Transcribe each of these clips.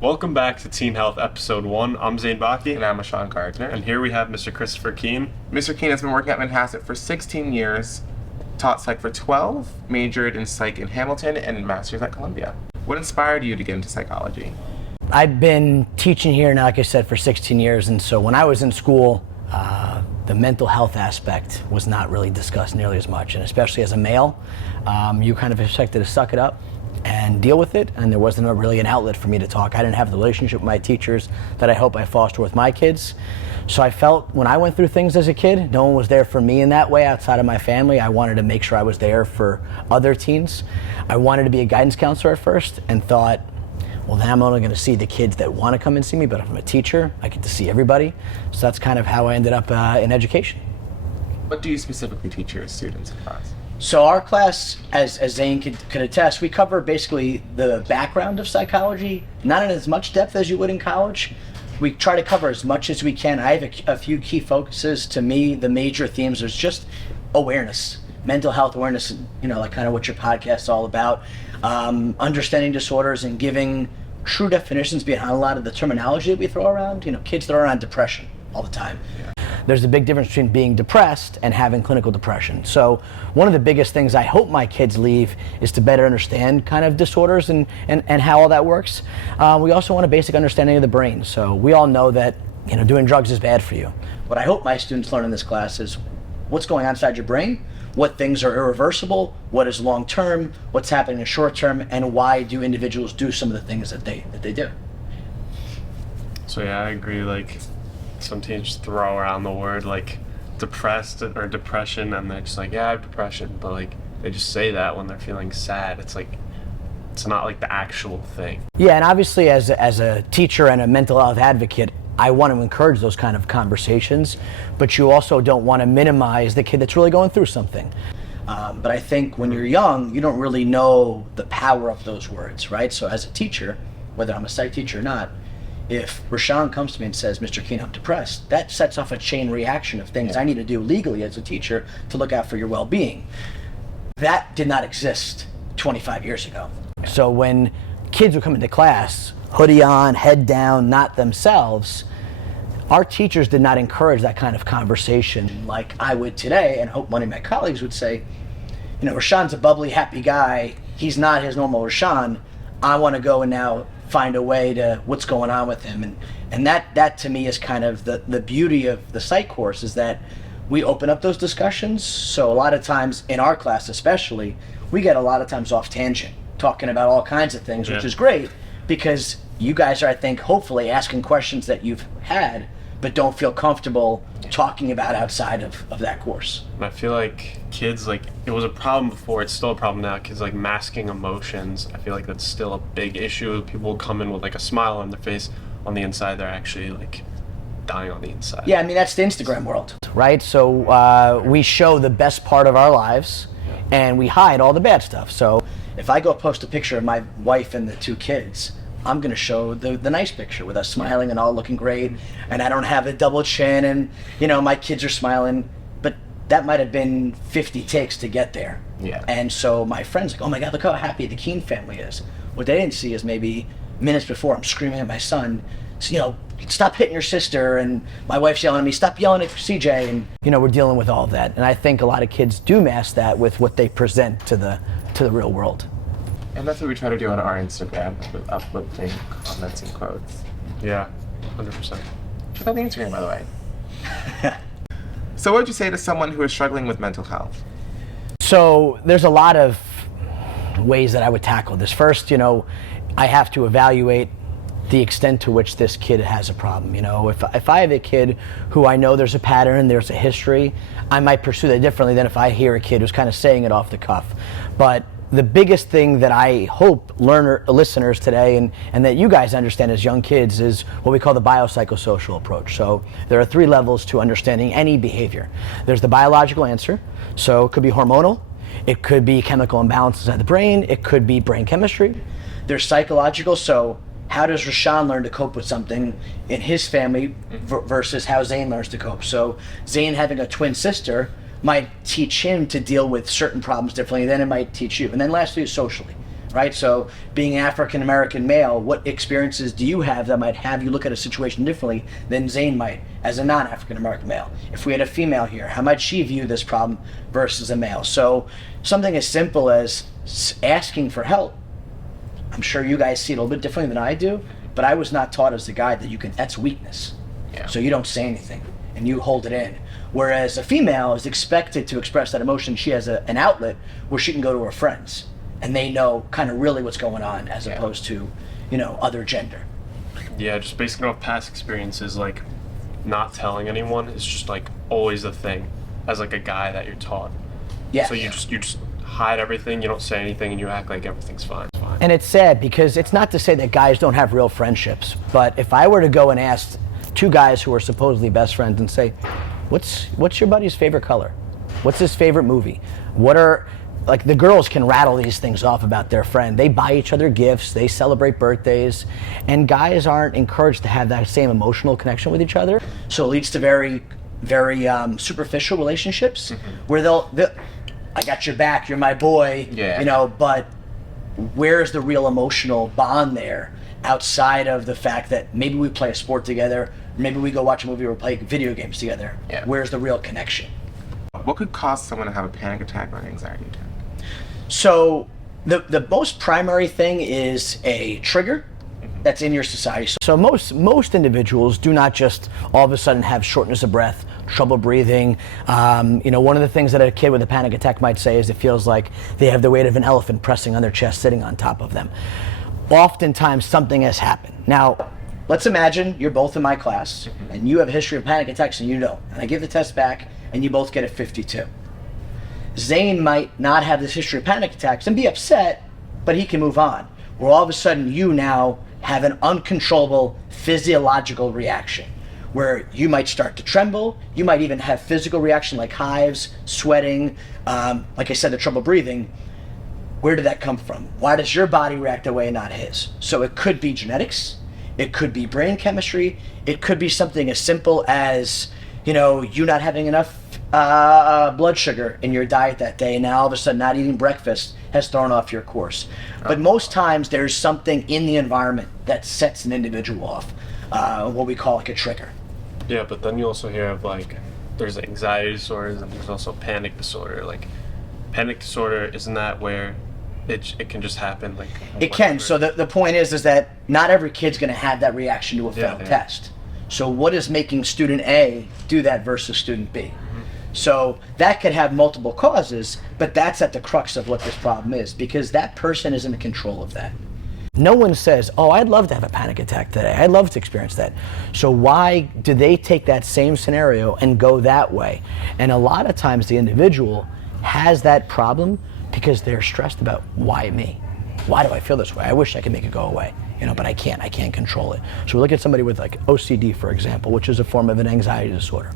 Welcome back to Teen Health Episode 1. I'm Zane Baki. And I'm Rashawn Gardner. And here we have Mr. Christopher Keene. Mr. Keene has been working at Manhasset for 16 years, taught psych for 12, majored in psych in Hamilton, and master's at Columbia. What inspired you to get into psychology? I've been teaching here now, like I said, for 16 years, and so when I was in school, the mental health aspect was not really discussed nearly as much, and especially as a male, you kind of expected to suck it up and deal with it, and there wasn't really an outlet for me to talk. I didn't have the relationship with my teachers that I hope I foster with my kids. So I felt when I went through things as a kid, no one was there for me in that way outside of my family. I wanted to make sure I was there for other teens. I wanted to be a guidance counselor at first and thought, well, then I'm only going to see the kids that want to come and see me, but if I'm a teacher, I get to see everybody. So that's kind of how I ended up in education. What do you specifically teach your students in class? So our class, as Zane could attest, we cover basically the background of psychology, not in as much depth as you would in college. We try to cover as much as we can. I have a few key focuses. To me, the major themes is just awareness, mental health awareness, like kind of what your podcast is all about, understanding disorders and giving true definitions behind a lot of the terminology that we throw around. Kids that are on depression all the time. Yeah. There's a big difference between being depressed and having clinical depression. So one of the biggest things I hope my kids leave is to better understand kind of disorders and how all that works. We also want a basic understanding of the brain. So we all know that doing drugs is bad for you. What I hope my students learn in this class is what's going on inside your brain, what things are irreversible, what is long-term, what's happening in short-term, and why do individuals do some of the things that they do. So yeah, I agree. Some teens throw around the word depressed or depression, and they're just like, yeah, I have depression, but they just say that when they're feeling sad. It's not the actual thing. Yeah, and obviously as a teacher and a mental health advocate, I want to encourage those kind of conversations, but you also don't want to minimize the kid that's really going through something. But I think when you're young, you don't really know the power of those words, right? So as a teacher, whether I'm a psych teacher or not, if Rashawn comes to me and says, Mr. Keene, I'm depressed, that sets off a chain reaction of things I need to do legally as a teacher to look out for your well-being. That did not exist 25 years ago. So when kids would come into class, hoodie on, head down, not themselves, our teachers did not encourage that kind of conversation like I would today, and hope one of my colleagues would say, Rashawn's a bubbly, happy guy. He's not his normal Rashawn. I want to go and now find a way to what's going on with him. And that to me is kind of the beauty of the psych course, is that we open up those discussions. So a lot of times in our class especially, we get a lot of times off tangent, talking about all kinds of things, which is great because you guys are, I think, hopefully asking questions that you've had but don't feel comfortable talking about outside of that course. And I feel like kids, it was a problem before, it's still a problem now, kids masking emotions. I feel like that's still a big issue. People will come in with a smile on their face. On the inside, they're actually dying on the inside. Yeah, I mean, that's the Instagram world, right? So we show the best part of our lives and we hide all the bad stuff. So if I go post a picture of my wife and the two kids, I'm going to show the nice picture with us smiling and all looking great, and I don't have a double chin, and my kids are smiling, but that might have been 50 takes to get there. Yeah. And so my friends oh my God, look how happy the Keene family is. What they didn't see is maybe minutes before I'm screaming at my son, stop hitting your sister, and my wife's yelling at me, stop yelling at CJ, and we're dealing with all of that. And I think a lot of kids do mask that with what they present to the real world. And that's what we try to do on our Instagram, with uplifting comments and quotes. Yeah, 100%. Check out the Instagram, by the way. So what would you say to someone who is struggling with mental health? So there's a lot of ways that I would tackle this. First, I have to evaluate the extent to which this kid has a problem. If I have a kid who I know there's a pattern, there's a history, I might pursue that differently than if I hear a kid who's kind of saying it off the cuff. But the biggest thing that I hope listeners today and that you guys understand as young kids is what we call the biopsychosocial approach. So there are 3 levels to understanding any behavior. There's the biological answer, so it could be hormonal, it could be chemical imbalances inside the brain, it could be brain chemistry. There's psychological, so how does Rashawn learn to cope with something in his family versus how Zane learns to cope? So Zane having a twin sister might teach him to deal with certain problems differently than it might teach you. And then lastly is socially. right? So being an African American male, what experiences do you have that might have you look at a situation differently than Zane might as a non-African American male? If we had a female here, how might she view this problem versus a male? So something as simple as asking for help. I'm sure you guys see it a little bit differently than I do, but I was not taught as a guy that that's weakness. Yeah. So you don't say anything and you hold it in. Whereas a female is expected to express that emotion. She has an outlet where she can go to her friends and they know kind of really what's going on as opposed to, other gender. Yeah, just basing off past experiences, like not telling anyone is just like always a thing as like a guy that you're taught. Yeah. So you just hide everything, you don't say anything, and you act like everything's fine. And it's sad because it's not to say that guys don't have real friendships, but if I were to go and ask two guys who are supposedly best friends and say, what's your buddy's favorite color? What's his favorite movie? Like the girls can rattle these things off about their friend. They buy each other gifts, they celebrate birthdays, and guys aren't encouraged to have that same emotional connection with each other. So it leads to very, very superficial relationships where they'll, I got your back, you're my boy, but where's the real emotional bond there outside of the fact that maybe we play a sport together, maybe we go watch a movie or play video games together? Yeah. Where's the real connection? What could cause someone to have a panic attack or an anxiety attack? So the most primary thing is a trigger that's in your society. So most individuals do not just all of a sudden have shortness of breath, trouble breathing. One of the things that a kid with a panic attack might say is it feels like they have the weight of an elephant pressing on their chest, sitting on top of them. Oftentimes something has happened. Now, let's imagine you're both in my class and you have a history of panic attacks and and I give the test back and you both get a 52. Zane might not have this history of panic attacks and be upset, but he can move on. Where all of a sudden you now have an uncontrollable physiological reaction where you might start to tremble, you might even have physical reaction like hives, sweating, like I said, the trouble breathing. Where did that come from? Why does your body react that way and not his? So it could be genetics, it could be brain chemistry, it could be something as simple as, you not having enough blood sugar in your diet that day, and now all of a sudden not eating breakfast has thrown off your course. But most times there's something in the environment that sets an individual off, what we call like a trigger. Yeah, but then you also hear of like, there's anxiety disorders and there's also panic disorder. Like, panic disorder, isn't that where it can just happen? Like, it can. So the point is that not every kid's going to have that reaction to a failed test. So what is making student A do that versus student B? So that could have multiple causes, but that's at the crux of what this problem is, because that person is in control of that. No one says, oh, I'd love to have a panic attack today. I'd love to experience that. So why do they take that same scenario and go that way? And a lot of times the individual has that problem because they're stressed about, why me? Why do I feel this way? I wish I could make it go away, but I can't control it. So we look at somebody with like OCD, for example, which is a form of an anxiety disorder.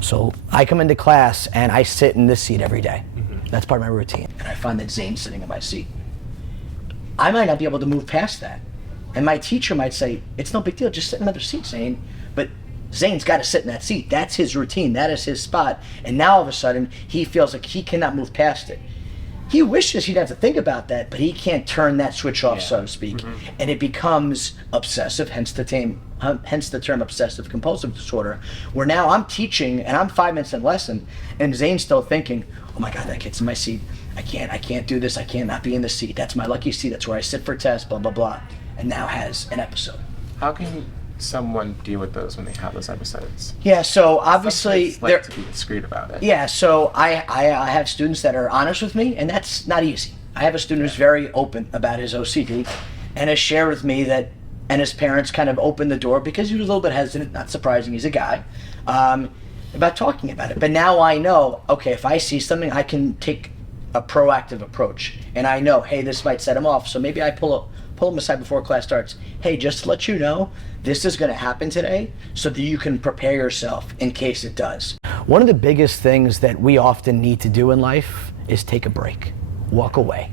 So I come into class and I sit in this seat every day. That's part of my routine. And I find that Zane's sitting in my seat. I might not be able to move past that. And my teacher might say, it's no big deal, just sit in another seat, Zane. But Zane's got to sit in that seat. That's his routine, that is his spot. And now all of a sudden, he feels like he cannot move past it. He wishes he'd have to think about that, but he can't turn that switch off, so to speak. And it becomes obsessive, hence the term obsessive compulsive disorder, where now I'm teaching and I'm 5 minutes in lesson and Zane's still thinking, oh my God, that kid's in my seat. I can't do this. I can't not be in the seat. That's my lucky seat. That's where I sit for tests, blah, blah, blah. And now has an episode. How can someone deal with those when they have those episodes? Yeah, so obviously Some kids like to be discreet about it. Yeah, so I have students that are honest with me, and that's not easy. I have a student who's very open about his OCD and has shared with me that, and his parents kind of opened the door because he was a little bit hesitant, not surprising, he's a guy, about talking about it. But now I know, okay, if I see something, I can take a proactive approach. And I know, hey, this might set him off, so maybe I pull him aside before class starts. Hey, just to let you know, this is going to happen today so that you can prepare yourself in case it does. One of the biggest things that we often need to do in life is take a break, walk away,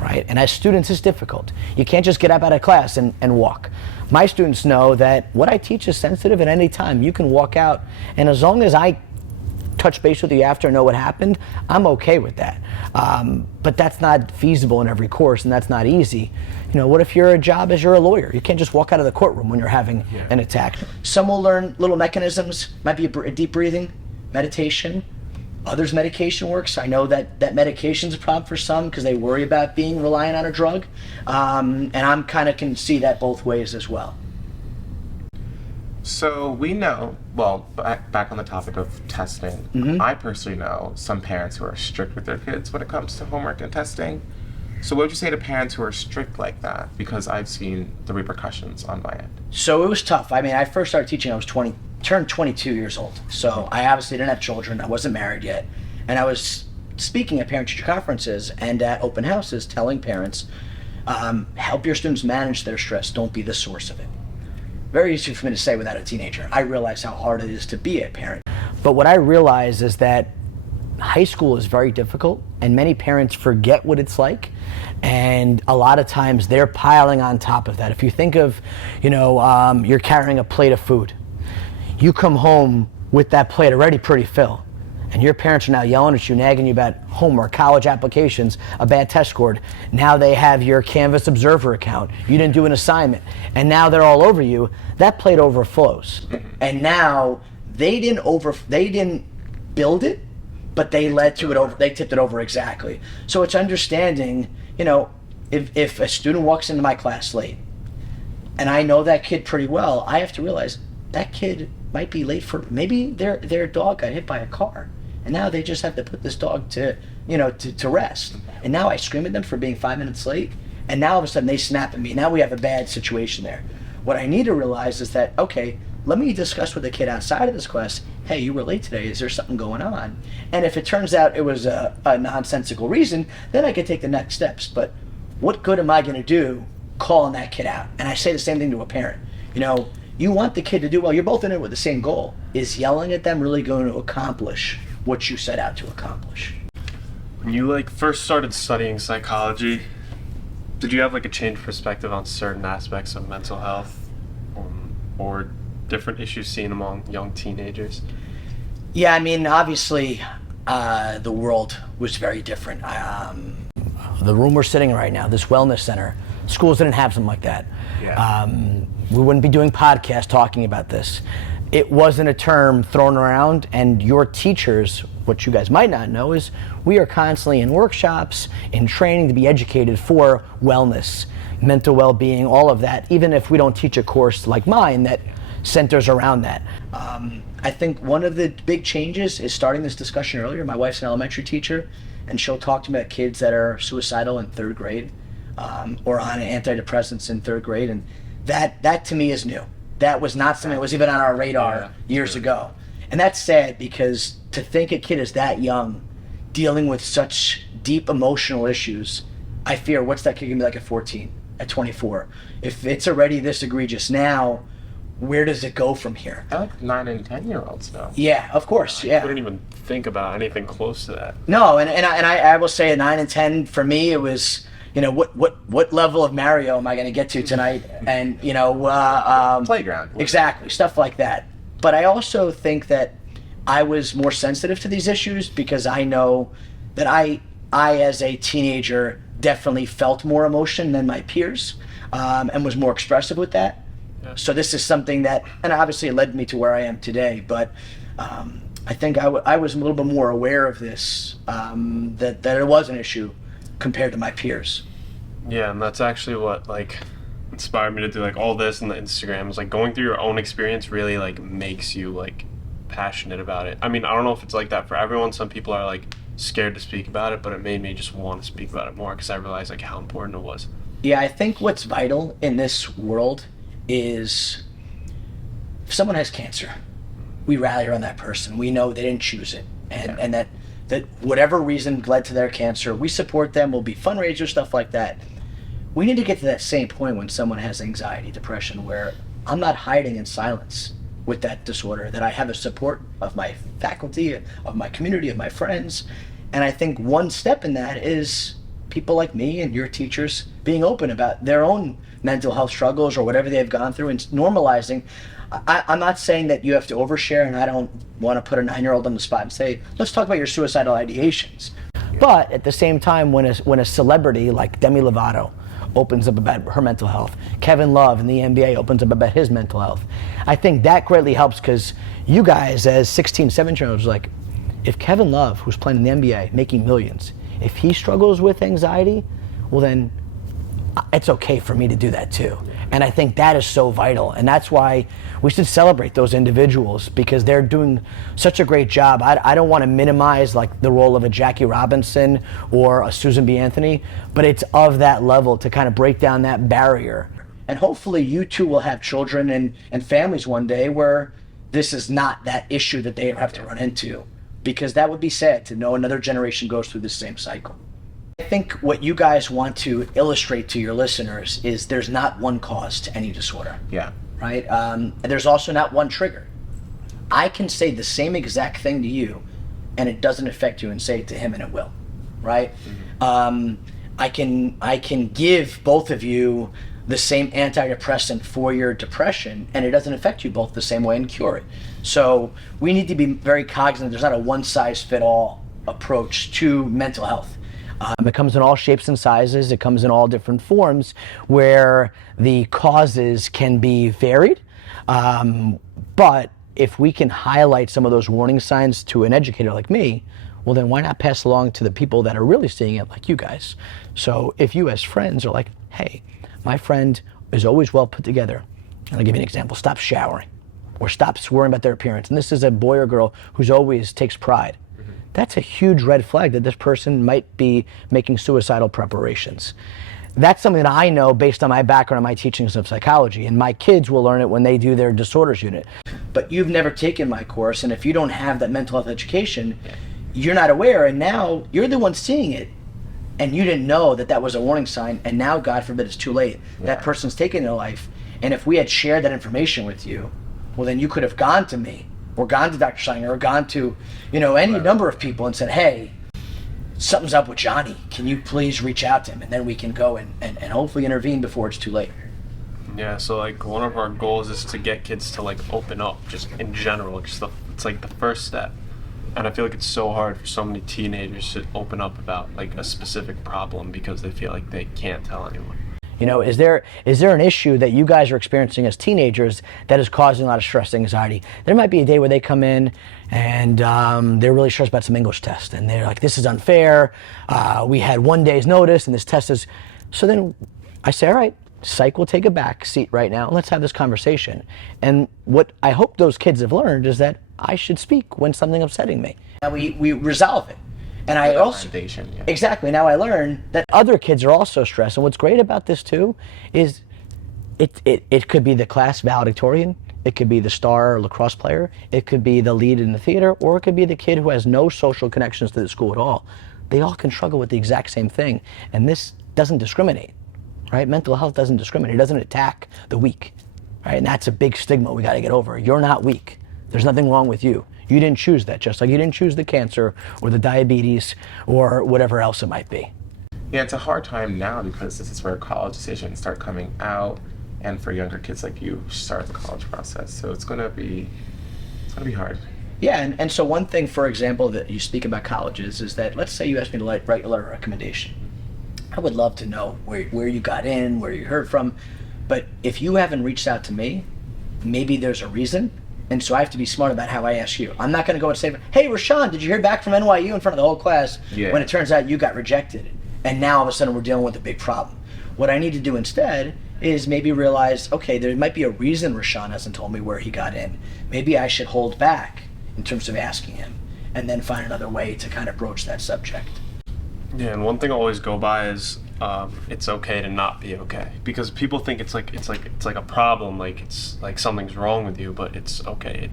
right? And as students, it's difficult. You can't just get up out of class and walk. My students know that what I teach is sensitive at any time. You can walk out, and as long as I touch base with you after and know what happened, I'm okay with that. But that's not feasible in every course, and that's not easy. You know, what if your job is you're a lawyer? You can't just walk out of the courtroom when you're having an attack. Some will learn little mechanisms, might be a deep breathing, meditation. Others, medication works. I know that medication's a problem for some because they worry about being reliant on a drug. And I'm kind of can see that both ways as well. So we know, well, back on the topic of testing, I personally know some parents who are strict with their kids when it comes to homework and testing. So what would you say to parents who are strict like that? Because I've seen the repercussions on my end. So it was tough. I mean, I first started teaching, I was turned 22 years old. So I obviously didn't have children. I wasn't married yet. And I was speaking at parent-teacher conferences and at open houses telling parents, help your students manage their stress. Don't be the source of it. Very easy for me to say without a teenager. I realize how hard it is to be a parent. But what I realize is that high school is very difficult, and many parents forget what it's like, and a lot of times they're piling on top of that. If you think of, you're carrying a plate of food. You come home with that plate already pretty full, and your parents are now yelling at you, nagging you about homework, college applications, a bad test score. Now they have your Canvas Observer account. You didn't do an assignment, and now they're all over you. That plate overflows, and now they didn't build it, but they led to it over. They tipped it over exactly. So it's understanding, if a student walks into my class late, and I know that kid pretty well, I have to realize that kid might be late for, maybe their dog got hit by a car, and now they just have to put this dog to rest. And now I scream at them for being 5 minutes late, and now all of a sudden they snap at me. Now we have a bad situation there. What I need to realize is that, okay, let me discuss with the kid outside of this class, hey, you were late today, is there something going on? And if it turns out it was a nonsensical reason, then I can take the next steps. But what good am I gonna do calling that kid out? And I say the same thing to a parent. You want the kid to do well, you're both in it with the same goal. Is yelling at them really going to accomplish what you set out to accomplish? When you first started studying psychology, did you have a changed perspective on certain aspects of mental health, or different issues seen among young teenagers? Yeah, I mean, obviously, the world was very different. The room we're sitting in right now, this wellness center, schools didn't have something like that. Yeah. We wouldn't be doing podcasts talking about this. It wasn't a term thrown around, and your teachers, what you guys might not know is we are constantly in workshops, in training to be educated for wellness, mental well-being, all of that, even if we don't teach a course like mine that centers around that. I think one of the big changes is starting this discussion earlier. My wife's an elementary teacher, and she'll talk to me about kids that are suicidal in third grade, or on antidepressants in third grade, and that to me is new. That was not something that was even on our radar years ago. And that's sad, because to think a kid is that young dealing with such deep emotional issues, I fear what's that kid gonna be like at 14, at 24? If it's already this egregious now, where does it go from here? I like 9 and 10-year-olds now. Yeah, of course, I yeah. couldn't even think about anything close to that. No, and I will say at 9 and 10, for me, it was, what level of Mario am I going to get to tonight? And, Playground. Exactly, stuff like that. But I also think that I was more sensitive to these issues because I know that I as a teenager, definitely felt more emotion than my peers, and was more expressive with that. So this is something that, and obviously it led me to where I am today, but I think I was a little bit more aware of this, that it was an issue compared to my peers. Yeah, and that's actually what inspired me to do all this in the Instagram, is going through your own experience really makes you passionate about it. I mean, I don't know if it's like that for everyone. Some people are scared to speak about it, but it made me just want to speak about it more because I realized how important it was. Yeah, I think what's vital in this world is if someone has cancer, we rally around that person. We know they didn't choose it, and that whatever reason led to their cancer, we support them. We'll be fundraisers, stuff like that. We need to get to that same point when someone has anxiety, depression, where I'm not hiding in silence with that disorder, that I have the support of my faculty, of my community, of my friends. And I think one step in that is people like me and your teachers being open about their own mental health struggles or whatever they've gone through and normalizing. I'm not saying that you have to overshare, and I don't want to put a 9-year-old on the spot and say, let's talk about your suicidal ideations. But at the same time, when a celebrity like Demi Lovato opens up about her mental health, Kevin Love in the NBA opens up about his mental health, I think that greatly helps, because you guys as 16, 17-year-olds, like, if Kevin Love, who's playing in the NBA, making millions, if he struggles with anxiety, well then it's okay for me to do that too. And I think that is so vital, and that's why we should celebrate those individuals, because they're doing such a great job. I don't want to minimize like the role of a Jackie Robinson or a Susan B. Anthony, but it's of that level to kind of break down that barrier. And hopefully you too will have children and families one day where this is not that issue that they have to run into, because that would be sad to know another generation goes through the same cycle. I think what you guys want to illustrate to your listeners is there's not one cause to any disorder. Yeah. Right? And there's also not one trigger. I can say the same exact thing to you and it doesn't affect you, and say it to him and it will. Right? Mm-hmm. I can give both of you the same antidepressant for your depression and it doesn't affect you both the same way and cure it. So we need to be very cognizant there's not a one-size-fit-all approach to mental health. It comes in all shapes and sizes. It comes in all different forms where the causes can be varied. But if we can highlight some of those warning signs to an educator like me, well then why not pass along to the people that are really seeing it like you guys? So if you as friends are like, hey, my friend is always well put together, and I'll give you an example, stop showering or stop worrying about their appearance, and this is a boy or girl who's always takes pride, that's a huge red flag that this person might be making suicidal preparations. That's something that I know based on my background and my teachings of psychology, and my kids will learn it when they do their disorders unit. But you've never taken my course, and if you don't have that mental health education, you're not aware, and now you're the one seeing it, and you didn't know that that was a warning sign, and now, God forbid, it's too late. Yeah. That person's taken their life, and if we had shared that information with you, well then you could have gone to me, or gone to Dr. Sanger, or gone to, any number of people and said, hey, something's up with Johnny. Can you please reach out to him? And then we can go and hopefully intervene before it's too late. Yeah, so like one of our goals is to get kids to like open up just in general. It's like the first step. And I feel like it's so hard for so many teenagers to open up about like a specific problem because they feel like they can't tell anyone. Is there an issue that you guys are experiencing as teenagers that is causing a lot of stress and anxiety? There might be a day where they come in and they're really stressed about some English test, and they're like, this is unfair. We had 1 day's notice and this test is... So then I say, all right, psych will take a back seat right now and let's have this conversation. And what I hope those kids have learned is that I should speak when something's upsetting me. Now we resolve it. And I also, exactly, now I learn that other kids are also stressed. And what's great about this too is it could be the class valedictorian, it could be the star lacrosse player, it could be the lead in the theater, or it could be the kid who has no social connections to the school at all. They all can struggle with the exact same thing. And this doesn't discriminate, right? Mental health doesn't discriminate, it doesn't attack the weak, right? And that's a big stigma we gotta get over. You're not weak, there's nothing wrong with you. You didn't choose that, just like you didn't choose the cancer or the diabetes or whatever else it might be. Yeah, it's a hard time now because this is where college decisions start coming out, and for younger kids like you start the college process. So it's gonna be hard. Yeah, and so one thing, for example, that you speak about colleges is that, let's say you asked me to write a letter of recommendation. I would love to know where you got in, where you heard from, but if you haven't reached out to me, maybe there's a reason. And so I have to be smart about how I ask you. I'm not going to go and say, hey, Rashawn, did you hear back from NYU in front of the whole class? Yeah. When it turns out you got rejected. And now all of a sudden we're dealing with a big problem. What I need to do instead is maybe realize, okay, there might be a reason Rashawn hasn't told me where he got in. Maybe I should hold back in terms of asking him and then find another way to kind of broach that subject. Yeah, and one thing I always go by is it's okay to not be okay, because people think it's like a problem, like it's like something's wrong with you, but it's okay.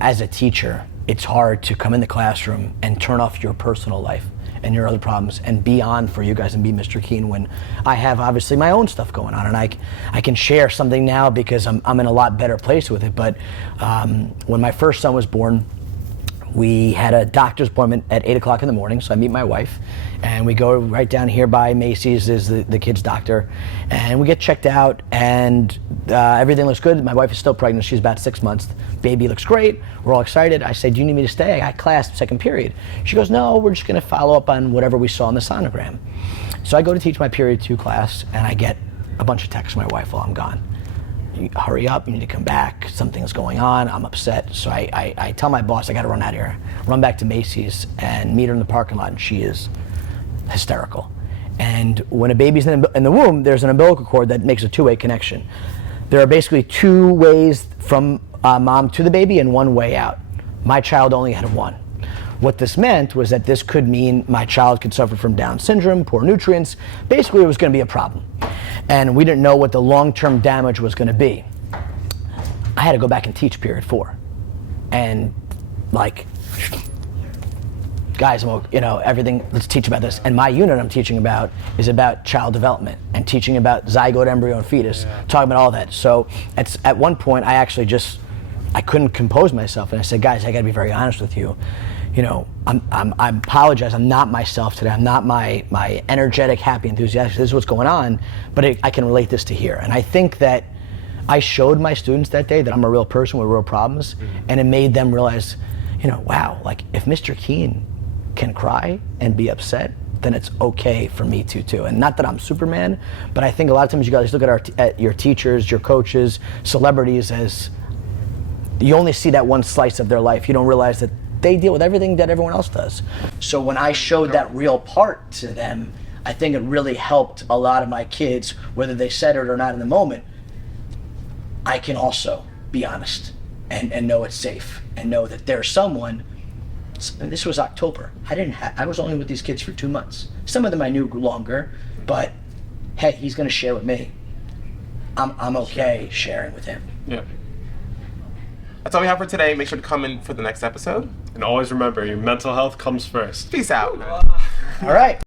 As a teacher, it's hard to come in the classroom and turn off your personal life and your other problems and be on for you guys and be Mr. Keen when I have obviously my own stuff going on, and I can share something now because I'm in a lot better place with it. But when my first son was born, we had a doctor's appointment at 8 o'clock in the morning, so I meet my wife, and we go right down here by Macy's, is the kid's doctor, and we get checked out, and everything looks good. My wife is still pregnant, she's about 6 months. Baby looks great, we're all excited. I say, do you need me to stay? I got class, second period. She goes, no, we're just gonna follow up on whatever we saw in the sonogram. So I go to teach my period 2 class, and I get a bunch of texts from my wife while I'm gone. Hurry up, you need to come back, something's going on, I'm upset. So I tell my boss, I gotta run out of here. Run back to Macy's and meet her in the parking lot, and she is hysterical. And when a baby's in the womb, there's an umbilical cord that makes a 2-way connection. There are basically 2 ways from mom to the baby and 1 way out. My child only had 1. What this meant was that this could mean my child could suffer from Down syndrome, poor nutrients. Basically, it was gonna be a problem. And we didn't know what the long-term damage was gonna be. I had to go back and teach period 4. And like, guys, everything, let's teach about this. And my unit I'm teaching about is about child development and teaching about zygote, embryo, and fetus, talking about all that. So at one point, I couldn't compose myself, and I said, guys, I gotta be very honest with you. I apologize, I'm not myself today. I'm not my energetic, happy, enthusiastic, this is what's going on, but I can relate this to here. And I think that I showed my students that day that I'm a real person with real problems, and it made them realize, wow, like if Mr. Keene can cry and be upset, then it's okay for me to too. And not that I'm Superman, but I think a lot of times you guys look at your teachers, your coaches, celebrities as, you only see that one slice of their life. You don't realize that they deal with everything that everyone else does. So when I showed that real part to them, I think it really helped a lot of my kids, whether they said it or not in the moment. I can also be honest and know it's safe and know that there's someone. And this was October. I was only with these kids for 2 months. Some of them I knew longer, but hey, he's gonna share with me. I'm okay sharing with him. Yeah. That's all we have for today. Make sure to come in for the next episode. And always remember, your mental health comes first. Peace out. All right.